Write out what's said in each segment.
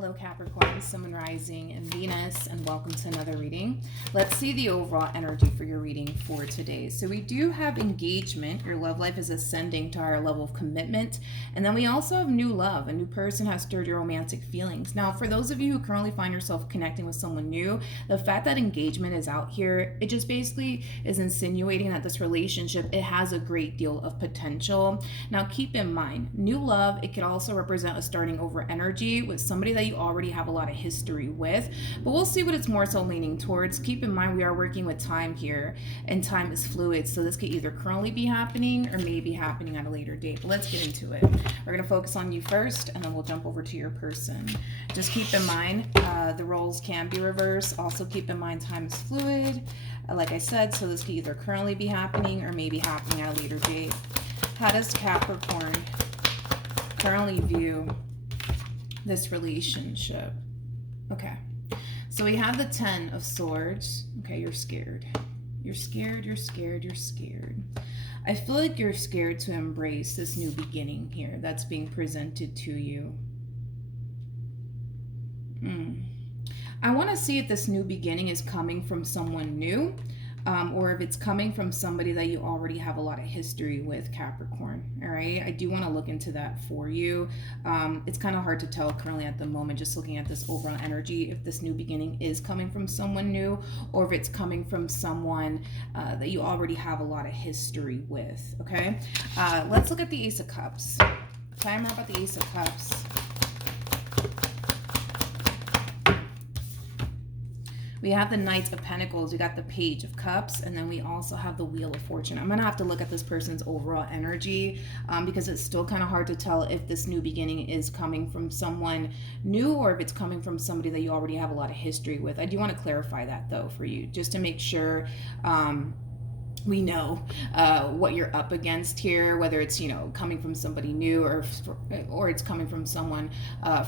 Hello Capricorn, Sun, Moon, Rising, and Venus, and welcome to another reading. Let's see the overall energy for your reading for today. So we do have engagement. Your love life is ascending to a higher level of commitment. And then we also have new love. A new person has stirred your romantic feelings. Now, for those of you who currently find yourself connecting with someone new, the fact that engagement is out here, it just basically is insinuating that this relationship, it has a great deal of potential. Now, keep in mind, new love, it could also represent a starting over energy with somebody that you already have a lot of history with, but we'll see what it's more so leaning towards. Keep in mind we are working with time here, and time is fluid, so this could either currently be happening or maybe happening at a later date. But let's get into it. We're going to focus on you first, and then we'll jump over to your person. Just keep in mind the roles can be reversed. Also keep in mind time is fluid, like I said, so this could either currently be happening or maybe happening at a later date. How does Capricorn currently view this relationship? Okay, so we have the 10 of Swords. Okay, you're scared. You're scared, you're scared, you're scared. I feel like you're scared to embrace this new beginning here that's being presented to you. I want to see if this new beginning is coming from someone new, or if it's coming from somebody that you already have a lot of history with, Capricorn. All right, I do want to look into that for you. It's kind of hard to tell currently at the moment, just looking at this overall energy, if this new beginning is coming from someone new or if it's coming from someone that you already have a lot of history with. Okay, let's look at the Ace of Cups. Tell me more about the Ace of Cups. We have the Knight of Pentacles, we got the Page of Cups, and then we also have the Wheel of Fortune. I'm going to have to look at this person's overall energy because it's still kind of hard to tell if this new beginning is coming from someone new or if it's coming from somebody that you already have a lot of history with. I do want to clarify that, though, for you, just to make sure we know what you're up against here, whether it's, coming from somebody new or it's coming from someone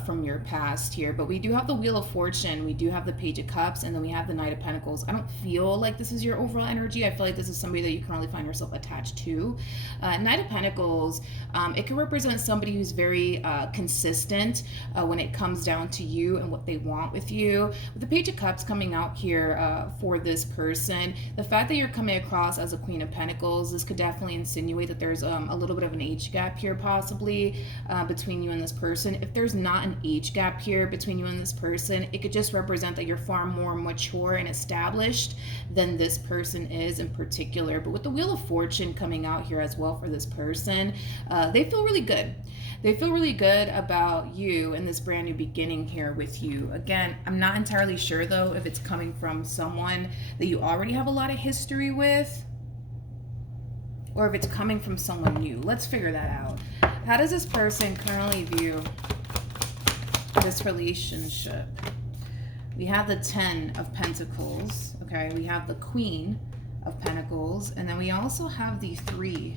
from your past here. But we do have the Wheel of Fortune, we do have the Page of Cups, and then we have the Knight of Pentacles. I don't feel like this is your overall energy. I feel like this is somebody that you currently find yourself attached to. Knight of Pentacles, it can represent somebody who's very consistent when it comes down to you and what they want with you. With the Page of Cups coming out here for this person, the fact that you're coming across as a Queen of Pentacles, this could definitely insinuate that there's a little bit of an age gap here possibly between you and this person. If there's not an age gap here between you and this person, it could just represent that you're far more mature and established than this person is in particular. But with the Wheel of Fortune coming out here as well for this person, they feel really good. They feel really good about you and this brand new beginning here with you. Again, I'm not entirely sure though if it's coming from someone that you already have a lot of history with or if it's coming from someone new. Let's figure that out. How does this person currently view this relationship? We have the 10 of Pentacles, okay? We have the Queen of Pentacles, and then we also have the 3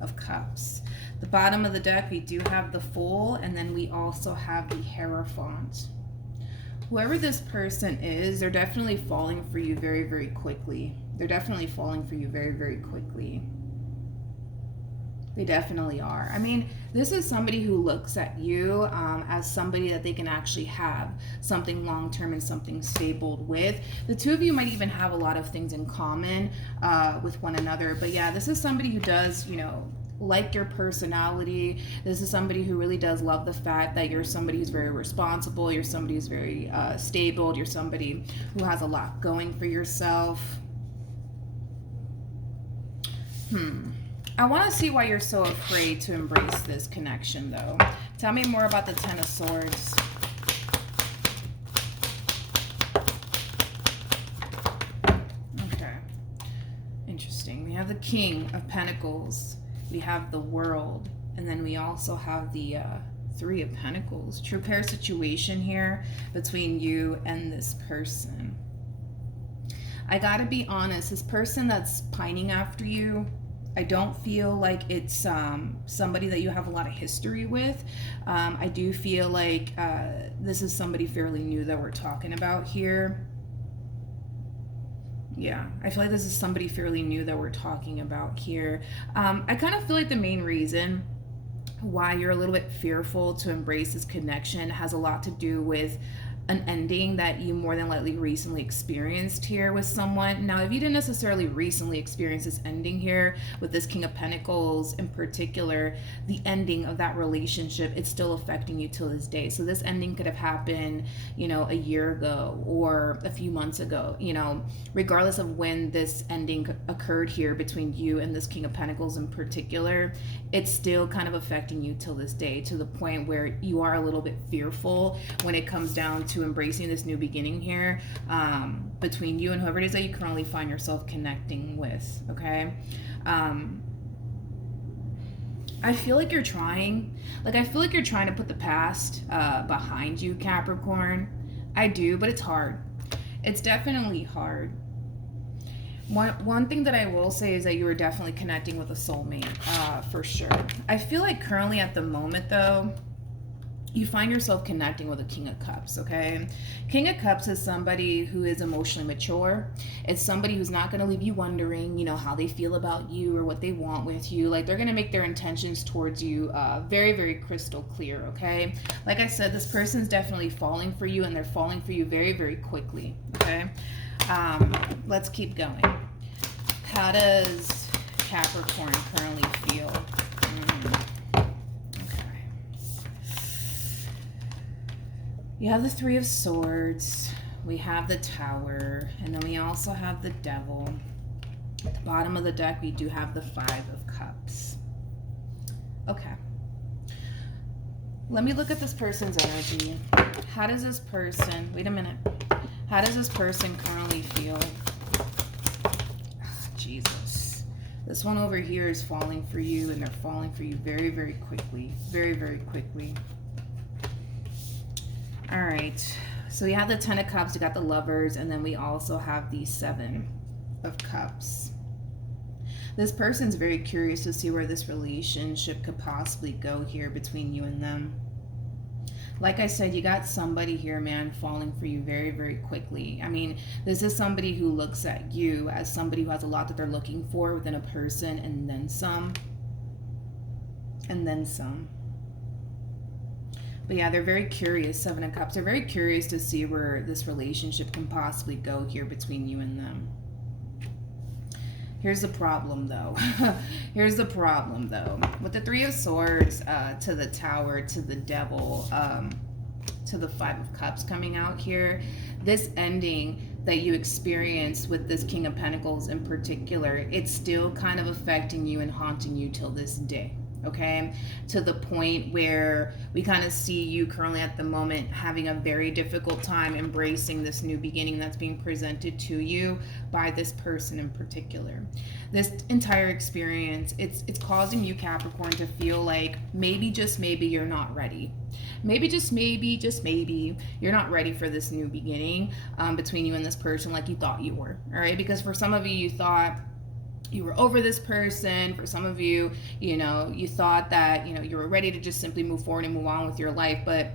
of Cups. The bottom of the deck, we do have the Fool, and then we also have the Hierophant. Whoever this person is, they're definitely falling for you very, very quickly. They're definitely falling for you very, very quickly. They definitely are. I mean, this is somebody who looks at you as somebody that they can actually have something long-term and something stable with. The two of you might even have a lot of things in common with one another. But yeah, this is somebody who does, like your personality. This is somebody who really does love the fact that you're somebody who's very responsible. You're somebody who's very stable. You're somebody who has a lot going for yourself. I want to see why you're so afraid to embrace this connection, though. Tell me more about the 10 of Swords. Okay. Interesting. We have the King of Pentacles. We have the World. And then we also have the 3 of Pentacles. True pair situation here between you and this person. I gotta be honest. This person that's pining after you, I don't feel like it's somebody that you have a lot of history with. I do feel like this is somebody fairly new that we're talking about here. Yeah, I feel like this is somebody fairly new that we're talking about here. I kind of feel like the main reason why you're a little bit fearful to embrace this connection has a lot to do with an ending that you more than likely recently experienced here with someone. Now, if you didn't necessarily recently experience this ending here with this King of Pentacles in particular, the ending of that relationship, it's still affecting you till this day. So this ending could have happened, you know, a year ago or a few months ago, you know, regardless of when this ending occurred here between you and this King of Pentacles in particular, it's still kind of affecting you till this day, to the point where you are a little bit fearful when it comes down to embracing this new beginning here, between you and whoever it is that you currently find yourself connecting with. Okay. I feel like you're trying, I feel like you're trying to put the past behind you, Capricorn. I do, but it's hard. It's definitely hard. One thing that I will say is that you are definitely connecting with a soulmate, for sure. I feel like currently at the moment, though, you find yourself connecting with a King of Cups, okay? King of Cups is somebody who is emotionally mature. It's somebody who's not going to leave you wondering, you know, how they feel about you or what they want with you. Like, they're going to make their intentions towards you very, very crystal clear, okay? Like I said, this person's definitely falling for you, and they're falling for you very, very quickly, okay? Let's keep going. How does Capricorn currently feel? You have the Three of Swords, we have the Tower, and then we also have the Devil. At the bottom of the deck, we do have the Five of Cups. Okay. Let me look at this person's energy. How does this person, wait a minute. How does this person currently feel? Oh, Jesus. This one over here is falling for you, and they're falling for you very, very quickly. Very, very quickly. All right, so we have the Ten of Cups, we got the Lovers, and then we also have the Seven of Cups. This person's very curious to see where this relationship could possibly go here between you and them. Like I said, you got somebody here, man, falling for you very, very quickly. I mean, this is somebody who looks at you as somebody who has a lot that they're looking for within a person, and then some. And then some. But yeah, they're very curious, Seven of Cups. They're very curious to see where this relationship can possibly go here between you and them. Here's the problem, though. Here's the problem, though. With the Three of Swords to the Tower, to the Devil, to the Five of Cups coming out here, this ending that you experienced with this King of Pentacles in particular, it's still kind of affecting you and haunting you till this day. Okay, to the point where we kind of see you currently at the moment having a very difficult time embracing this new beginning that's being presented to you by this person in particular. This entire experience, it's causing you, Capricorn, to feel like maybe, just maybe, you're not ready. Maybe, just maybe, you're not ready for this new beginning between you and this person like you thought you were. All right, because for some of you, you thought you were over this person. For some of you, you know, you thought that, you know, you were ready to just simply move forward and move on with your life, but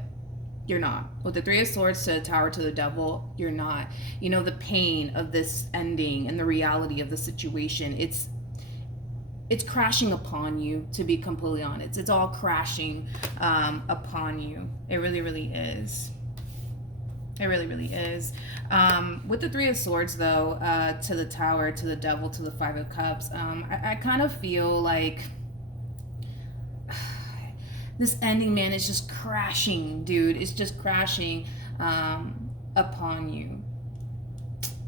you're not. With the Three of Swords to the Tower to the Devil, you're not. You know, the pain of this ending and the reality of the situation, it's crashing upon you, to be completely honest. It's all crashing upon you. It really, really is. It really, really is. With the Three of Swords, though, to the Tower, to the Devil, to the Five of Cups, I kind of feel like this ending, man, is just crashing, dude. It's just crashing upon you.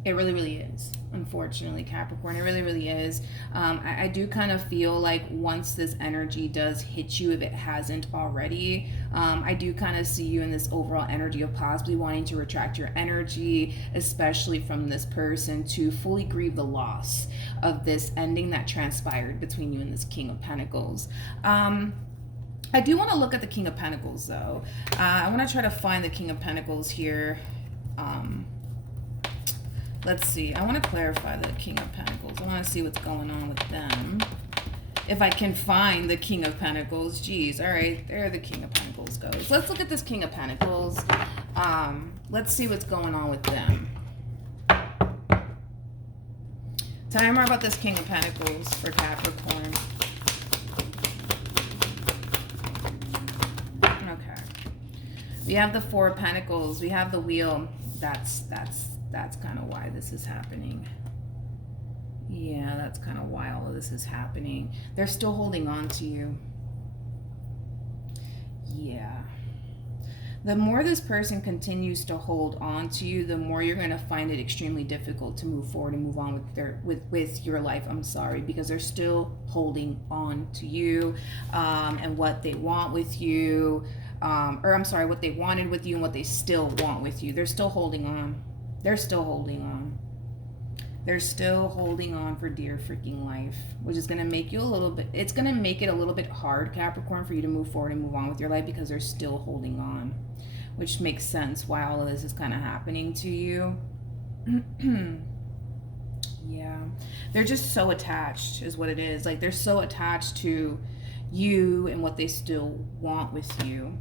It really, really is. Unfortunately, Capricorn, it really, really is. I do kind of feel like once this energy does hit you, if it hasn't already, I do kind of see you in this overall energy of possibly wanting to retract your energy, especially from this person, to fully grieve the loss of this ending that transpired between you and this King of Pentacles. I do want to look at the King of Pentacles, though. I want to try to find the King of Pentacles here. Let's see. I want to clarify the King of Pentacles. I want to see what's going on with them. If I can find the King of Pentacles. Jeez. All right. There the King of Pentacles goes. Let's look at this King of Pentacles. Let's see what's going on with them. Tell me more about this King of Pentacles for Capricorn. We have the Four of Pentacles. We have the Wheel. That's kind of why this is happening. Yeah, that's kind of why all of this is happening. They're still holding on to you. Yeah. The more this person continues to hold on to you, the more you're going to find it extremely difficult to move forward and move on with your life. I'm sorry, because they're still holding on to you, and what they want with you, or I'm sorry, what they wanted with you and what they still want with you. They're still holding on. They're still holding on. They're still holding on for dear freaking life, which is going to make you a little bit, it's going to make it a little bit hard, Capricorn, for you to move forward and move on with your life, because they're still holding on, which makes sense why all of this is kind of happening to you. Yeah. They're just so attached is what it is. Like, they're so attached to you and what they still want with you,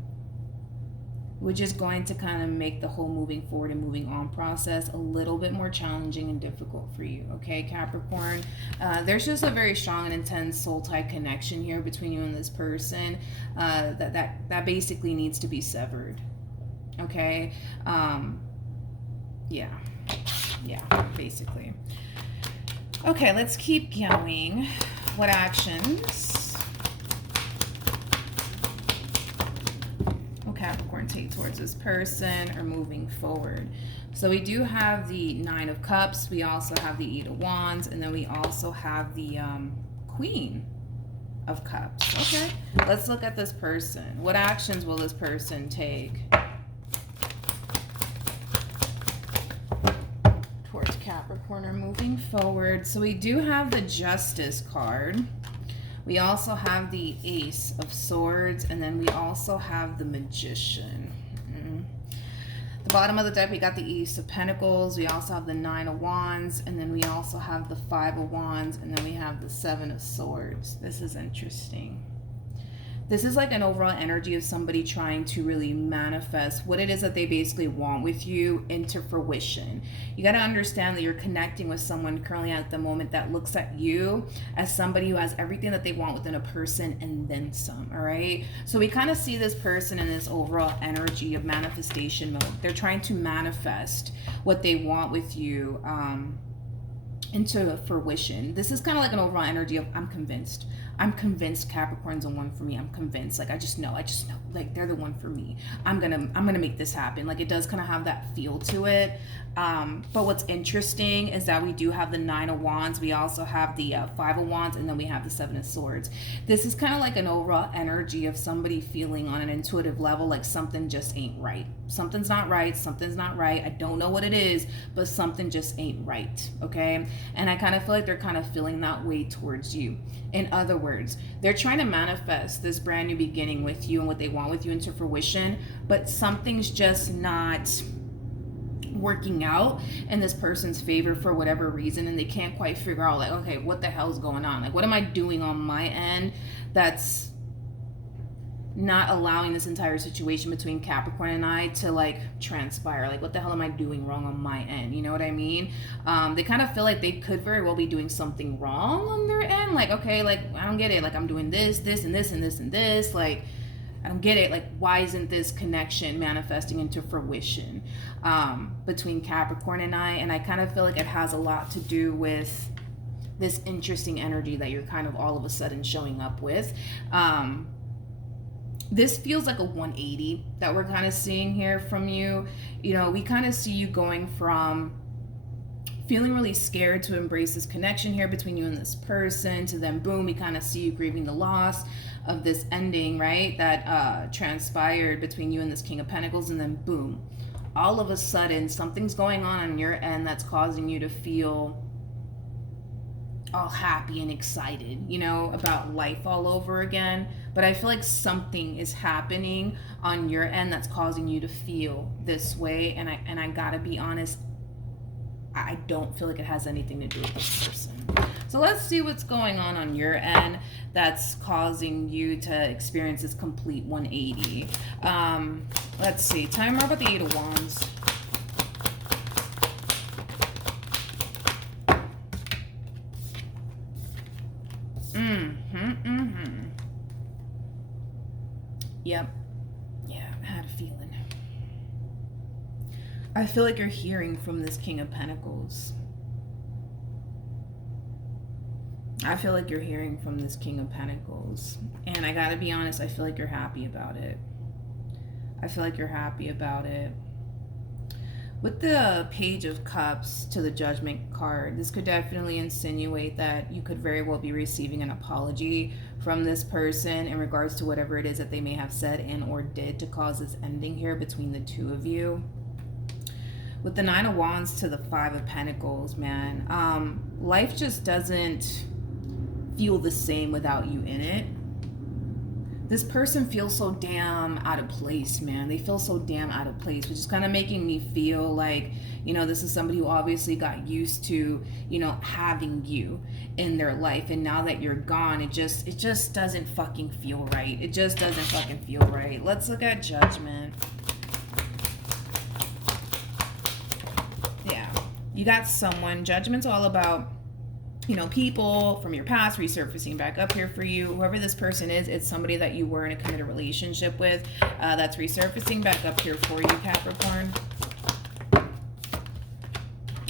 which is going to kind of make the whole moving forward and moving on process a little bit more challenging and difficult for you, okay, Capricorn? There's just a very strong and intense soul tie connection here between you and this person, that basically needs to be severed, okay? Yeah, basically. Okay, let's keep going. What actions Capricorn take towards this person or moving forward? So we do have the Nine of Cups, we also have the Eight of Wands, and then we also have the Queen of Cups. Okay, let's look at this person. What actions will this person take towards Capricorn or moving forward? So we do have the Justice card. We also have the Ace of Swords, and then we also have the Magician. The bottom of the deck, we got the Ace of Pentacles. We also have the Nine of Wands, and then we also have the Five of Wands, and then we have the Seven of Swords. This is interesting. This is like an overall energy of somebody trying to really manifest what it is that they basically want with you into fruition. You got to understand that you're connecting with someone currently at the moment that looks at you as somebody who has everything that they want within a person and then some, all right? So we kind of see this person in this overall energy of manifestation mode. They're trying to manifest what they want with you into fruition. This is kind of like an overall energy of I'm convinced Capricorn's the one for me. I'm convinced. Like, I just know, like, they're the one for me. I'm gonna make this happen. Like, it does kind of have that feel to it. But what's interesting is that we do have the Nine of Wands. We also have the Five of Wands, and then we have the Seven of Swords. This is kind of like an overall energy of somebody feeling on an intuitive level like something just ain't right. Something's not right. Something's not right. I don't know what it is, but something just ain't right. Okay. And I kind of feel like they're kind of feeling that way towards you. In other words, they're trying to manifest this brand new beginning with you and what they want with you into fruition, but something's just not working out in this person's favor for whatever reason, and they can't quite figure out, like, okay, what the hell's going on? Like, what am I doing on my end that's not allowing this entire situation between Capricorn and I to like transpire? Like, what the hell am I doing wrong on my end? You know what I mean? They kind of feel like they could very well be doing something wrong on their end. Like, okay, like, I don't get it. Like, I'm doing this, this, and this, and this, and this. Like, I don't get it. Like, why isn't this connection manifesting into fruition between Capricorn and I? And I kind of feel like it has a lot to do with this interesting energy that you're kind of all of a sudden showing up with. This feels like a 180 that we're kind of seeing here from you. You know, we kind of see you going from feeling really scared to embrace this connection here between you and this person, to then boom, we kind of see you grieving the loss of this ending, right? That transpired between you and this King of Pentacles, and then boom, all of a sudden something's going on your end that's causing you to feel all happy and excited, you know, about life all over again. But I feel like something is happening on your end that's causing you to feel this way. And I gotta be honest, I don't feel like it has anything to do with this person. So let's see what's going on your end that's causing you to experience this complete 180. Let's see. Tell me more about the Eight of Wands. Yep. Yeah, I had a feeling. I feel like you're hearing from this King of Pentacles. I feel like you're hearing from this King of Pentacles. And I gotta be honest, I feel like you're happy about it. I feel like you're happy about it. With the Page of Cups to the Judgment card, this could definitely insinuate that you could very well be receiving an apology from this person in regards to whatever it is that they may have said and or did to cause this ending here between the two of you. With the Nine of Wands to the Five of Pentacles, man, life just doesn't feel the same without you in it. This person feels so damn out of place, man. They feel so damn out of place, which is kind of making me feel like, you know, this is somebody who obviously got used to, you know, having you in their life. And now that you're gone, it just doesn't fucking feel right. It just doesn't fucking feel right. Let's look at Judgment. Yeah. You got someone. Judgment's all about, you know, people from your past resurfacing back up here for you. Whoever this person is, it's somebody that you were in a committed relationship with that's resurfacing back up here for you, Capricorn.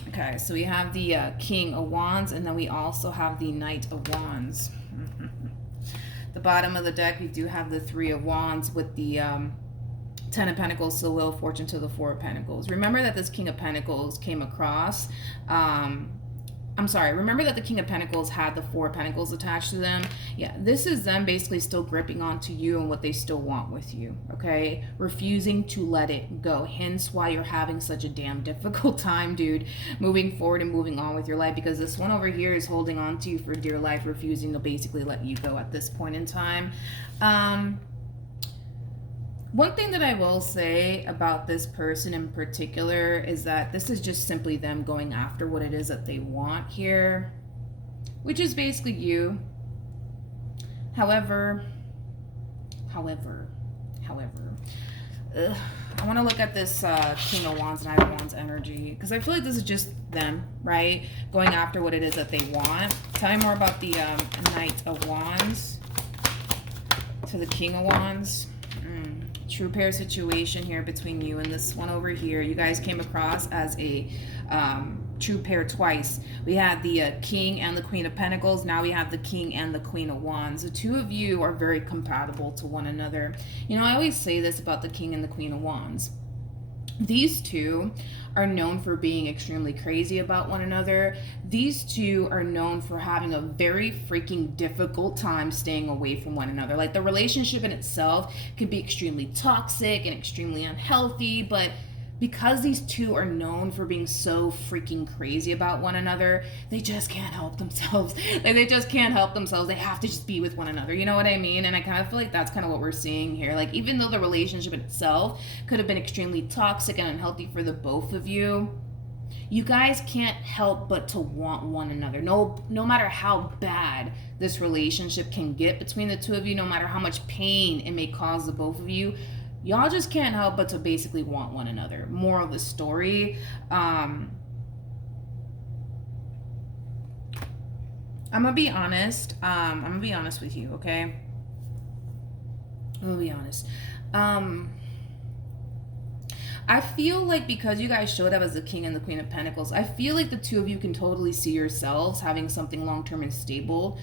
Okay, so we have the King of Wands, and then we also have the Knight of Wands. The bottom of the deck, we do have the Three of Wands with the Ten of Pentacles to the Wheel of Fortune to the Four of Pentacles. Remember that this King of Pentacles came across remember that the King of Pentacles had the Four of Pentacles attached to them. Yeah, this is them basically still gripping onto you and what they still want with you, okay? Refusing to let it go. Hence why you're having such a damn difficult time, dude, moving forward and moving on with your life, because this one over here is holding on to you for dear life, refusing to basically let you go at this point in time. One thing that I will say about this person in particular is that this is just simply them going after what it is that they want here, which is basically you. However, I want to look at this King of Wands, Knight of Wands energy, because I feel like this is just them, right? Going after what it is that they want. Tell me more about the Knight of Wands to the King of Wands. True pair situation here between you and this one over here. You guys came across as a true pair twice. We had the King and the Queen of Pentacles. Now we have the King and the Queen of Wands. The two of you are very compatible to one another. You know, I always say this about the King and the Queen of Wands. These two are known for being extremely crazy about one another. These two are known for having a very freaking difficult time staying away from one another. Like, the relationship in itself could be extremely toxic and extremely unhealthy, but because these two are known for being so freaking crazy about one another, they just can't help themselves. Like, they just can't help themselves. They have to just be with one another. You know what I mean? And I kind of feel like that's kind of what we're seeing here. Like, even though the relationship itself could have been extremely toxic and unhealthy for the both of you, you guys can't help but to want one another. No matter how bad this relationship can get between the two of you, no matter how much pain it may cause the both of you, y'all just can't help but to basically want one another. Moral of the story, I'm gonna be honest. I'm gonna be honest with you, okay? I'm gonna be honest. I feel like because you guys showed up as the King and the Queen of Pentacles, I feel like the two of you can totally see yourselves having something long-term and stable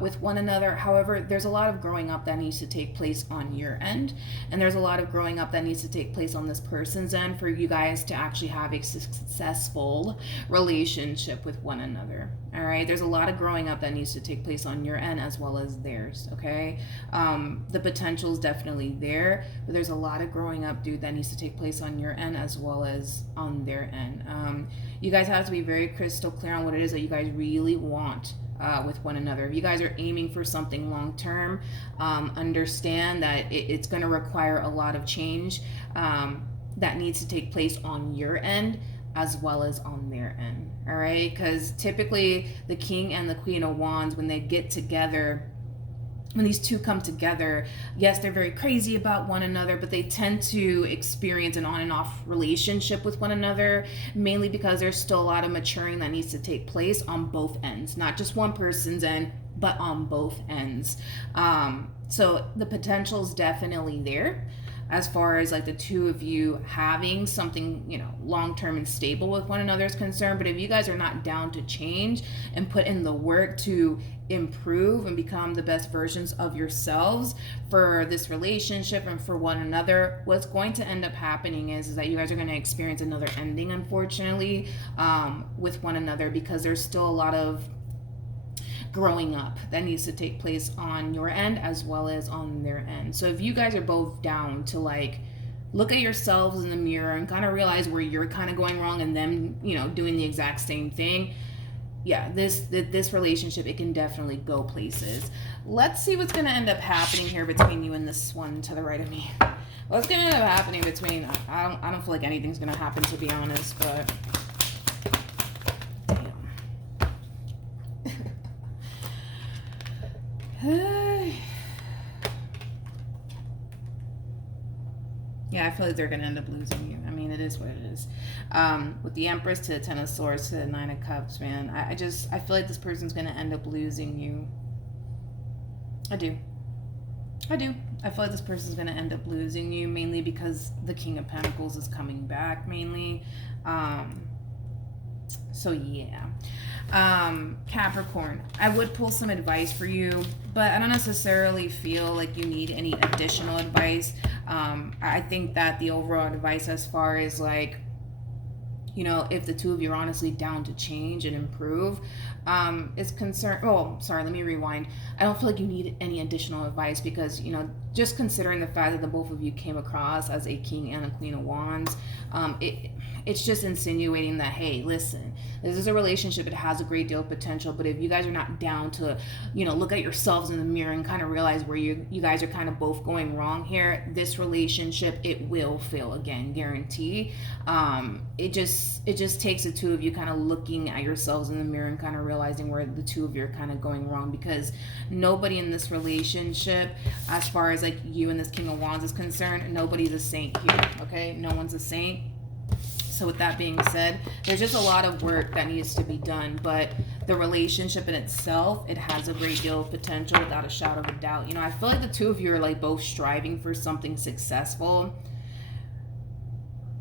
with one another. However, there's a lot of growing up that needs to take place on your end, and there's a lot of growing up that needs to take place on this person's end for you guys to actually have a successful relationship with one another. All right, there's a lot of growing up that needs to take place on your end as well as theirs. Okay, the potential is definitely there, but there's a lot of growing up, dude, that needs to take place on your end as well as on their end. You guys have to be very crystal clear on what it is that you guys really want with one another. If you guys are aiming for something long-term, understand that it's going to require a lot of change that needs to take place on your end as well as on their end. All right, because typically the King and the Queen of Wands, when they get together, when these two come together, yes, they're very crazy about one another, but they tend to experience an on and off relationship with one another, mainly because there's still a lot of maturing that needs to take place on both ends, not just one person's end, but on both ends. So the potential is definitely there. as far as like the two of you having something, you know, long-term and stable with one another is concerned. But if you guys are not down to change and put in the work to improve and become the best versions of yourselves for this relationship and for one another, what's going to end up happening is that you guys are going to experience another ending, unfortunately, with one another, because there's still a lot of growing up that needs to take place on your end as well as on their end. So if you guys are both down to like look at yourselves in the mirror and kind of realize where you're kind of going wrong and them, you know, doing the exact same thing, yeah, this relationship, it can definitely go places. Let's see what's going to end up happening here between you and this one to the right of me. What's going to end up happening between, I don't feel like anything's going to happen, to be honest, but yeah, I feel like they're going to end up losing you. I mean, it is what it is. With the Empress to the Ten of Swords to the Nine of Cups, man, I feel like this person's going to end up losing you. I do. I feel like this person's going to end up losing you, mainly because the King of Pentacles is coming back, mainly. So yeah. Capricorn, I would pull some advice for you, but I don't necessarily feel like you need any additional advice. I think that the overall advice as far as like, you know, if the two of you are honestly down to change and improve, is concerned. Oh, sorry, let me rewind. I don't feel like you need any additional advice because, you know, just considering the fact that the both of you came across as a King and a Queen of Wands, it's just insinuating that, hey, listen, this is a relationship. It has a great deal of potential, but if you guys are not down to, you know, look at yourselves in the mirror and kind of realize where you guys are kind of both going wrong here, this relationship, it will fail again, guarantee. It just takes the two of you kind of looking at yourselves in the mirror and kind of realizing where the two of you are kind of going wrong, because nobody in this relationship, as far as like you and this King of Wands is concerned, nobody's a saint here, okay? No one's a saint. So with that being said, there's just a lot of work that needs to be done, but the relationship in itself, it has a great deal of potential without a shadow of a doubt. You know, I feel like the two of you are like both striving for something successful,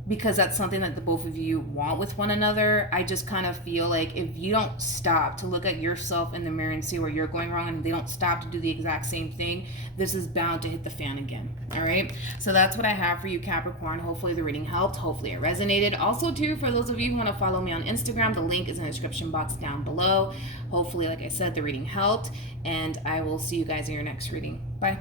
because that's something that the both of you want with one another. I just kind of feel like if you don't stop to look at yourself in the mirror and see where you're going wrong, and they don't stop to do the exact same thing, this is bound to hit the fan again. All right, so that's what I have for you, Capricorn. Hopefully the reading helped. Hopefully it resonated. Also too, for those of you who want to follow me on Instagram, the link is in the description box down below. Hopefully, like I said, the reading helped, and I will see you guys in your next reading. Bye.